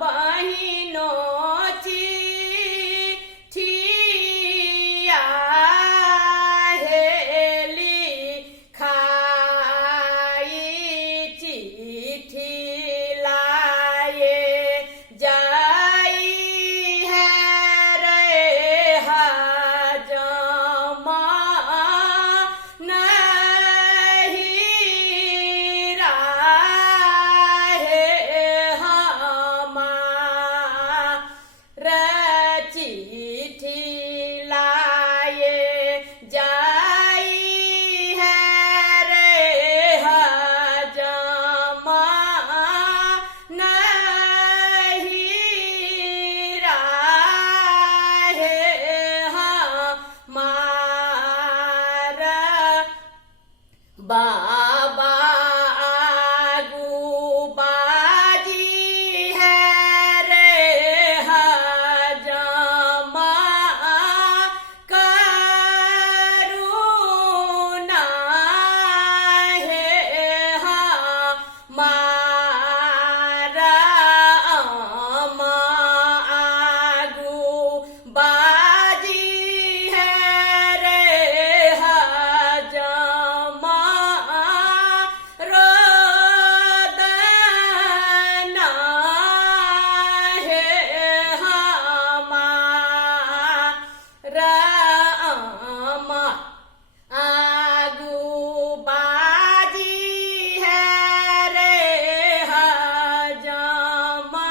बहिनो चिठिया हेली खाई चिट्ठी लाए जाई है रे हजमा नहीं राहे चिट्ठी लाए जाई है रे हजमा नहीं राहे हमारा बाबा आगू बाजी है रे हजमा करुणा है हमारा अम्मा आगू बाजी है रे हजमा रोदना है हमारा अम्मा आगू बाजी है रे हजमा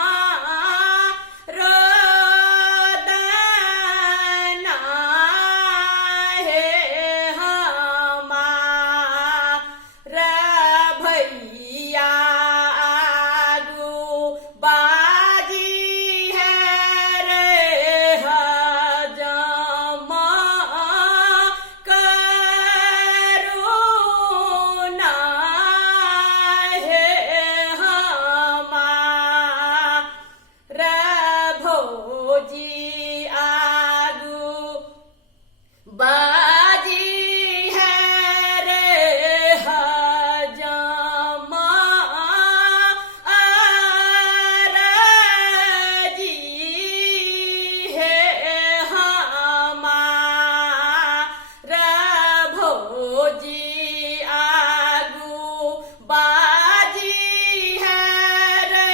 रोदना है हमारा भैया आगू बाजी है रे हजमा करुणा है हमारा भोजी आगू बाजी है रे हजमा आरजी है हमारा भोजी आगू बाजी है रे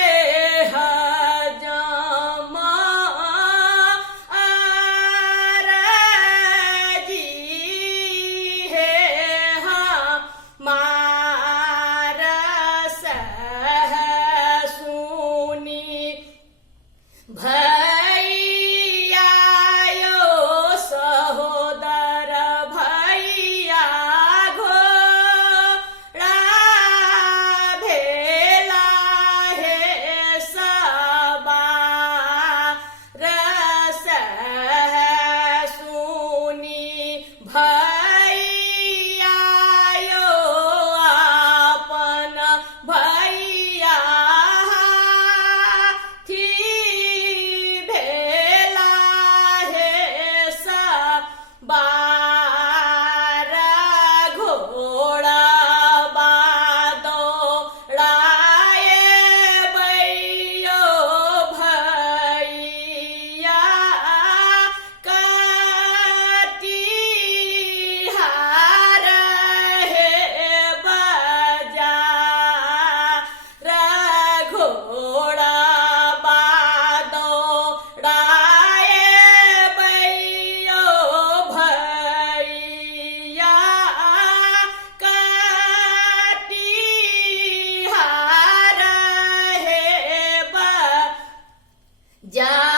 हजमा आरजी है हमारा सहसुनी भैया यो सहोदर भैया घोड़ा भेला है सबा सहसुनी भैया यो अपन भैया थी भेला है सबार घोड़ा बादोड़ाए बैयो भैया कटिहार है बाजार घोड़ा बादोड़ाए बैयो भैया कटिहार है बाजार